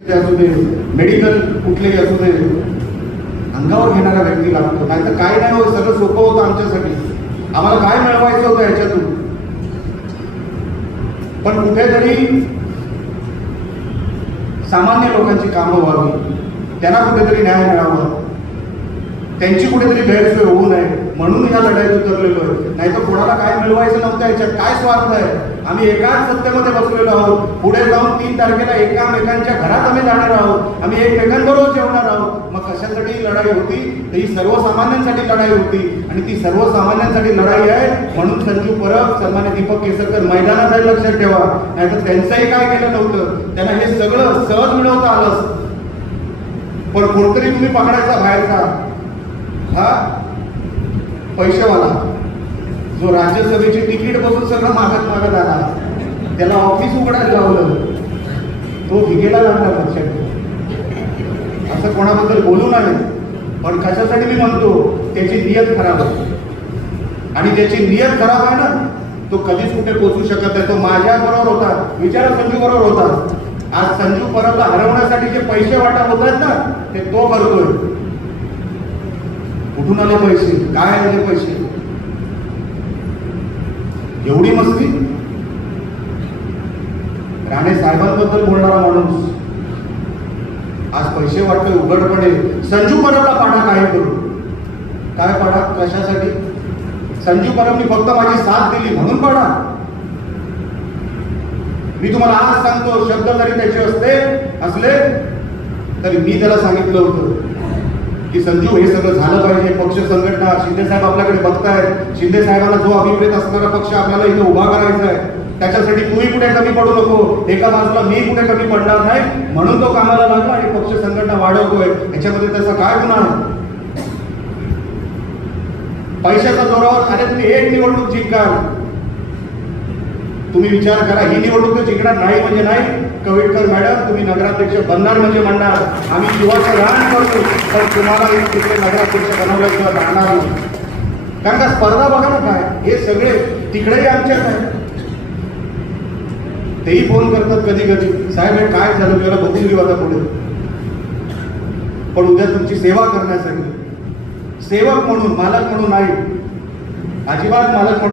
असू दे, मेडिकल कुठलेही असू दे, अंगावर घेणारा व्यक्ती लागतो. नाही तर काय नाही होत, सगळं सोपं होतं आमच्यासाठी. आम्हाला काय मिळवायचं होतं ह्याच्यातून. पण कुठेतरी सामान्य लोकांची कामं व्हावी, त्यांना कुठेतरी न्याय मिळावा, त्यांची कुठेतरी गैरसोय होऊ नये म्हणून ह्या लढाईत उतरलेलो आहे. नाही तर कोणाला काय मिळवायचं नव्हतं. याच्यात काय स्वार्थ आहे? आम्ही एकाच सत्तेमध्ये बसलेलो आहोत. पुढे जाऊन 3 तारखेला एकामेकांच्या घरात आम्ही जाणार आहोत, आम्ही एकमेकांबरोबर जेवणार आहोत. मग कशासाठी ही लढाई होती? तर ही सर्वसामान्यांसाठी लढाई होती आणि ती सर्वसामान्यांसाठी लढाई आहे. म्हणून संजू परब, सन्मान्य दीपक केसरकर मैदानात आहे, लक्षात ठेवा. नाहीतर त्यांचंही काय केलं नव्हतं. त्यांना हे सगळं सहज मिळवता आलं. पण कोणतरी तुम्ही पकडायचा बाहेरचा, हा पैसेवाला, जो राज्यसभेची तिकीट बसून सगळं मागत आला, त्याला ऑफिस उघडायला लावलं, तो भिकेला लागला. लक्षात ठेवा. असं कोणाबद्दल बोलू नये. पण कशासाठी मी म्हणतो? त्याची नियत खराब आहे. आणि ज्याची नियत खराब आहे ना, तो कधीच कुठे पोचू शकत नाही. तो माझ्या बरोबर होता, विचारा संजू बरोबर होता. आज संजू परबला हरवण्यासाठी जे पैसे वाटप होत आहेत ना, ते तो करतोय. कुठून आले पैसे? काय आले पैसे? एवढी मस्ती? राणे साहेबांबद्दल बोलणारा माणूस आज पैसे वाटतोय उघडपणे. संजू परबला पाडा काय करू? काय पाडा? कशासाठी? संजू परबनी फक्त माझी साथ दिली म्हणून पाडा? मी तुम्हाला आज सांगतो, शब्द जरी त्याचे असले तरी मी त्याला सांगितलं होतं की संजू, हे सगळं झालं पाहिजे. पक्ष संघटना, शिंदे साहेब आपल्याकडे बघतायत. शिंदे साहेबांना जो अभिप्रेत असणारा पक्ष आपल्याला इथे उभा करायचा आहे, त्याच्यासाठी तूही कुठे कमी पडू नको. एका बाजूला मी कुठे कमी पडणार नाही म्हणून तो कामाला लागला आणि पक्ष संघटना वाढवतोय. याच्यामध्ये त्याचा काय गुन्हा आहे? पैशाच्या जोरावर अरे तुम्ही एक निवडणूक जिंकाल. तुम्ही विचार करा, ही निवडणूक जिंकणार नाही म्हणजे नाही. कविटकर मॅडम, तुम्ही नगराध्यक्ष बनणार म्हणजे म्हणणार. आम्ही जीवाचं रान करतो, पण तुम्हाला तिथे नगराध्यक्ष बनवल्याशिवाय राहणार नाही. कारण का स्पर्धा बघा ना काय, हे सगळे तिकडेही आमच्याच आहे. तेही फोन करतात कधी कधी, साहेब हे काय झालं, त्याला बघून घेऊ आता पुढे. पण उद्या तुमची सेवा करण्यासाठी, सेवक म्हणून, मालक म्हणून नाही, अजिबात मालक म्हणून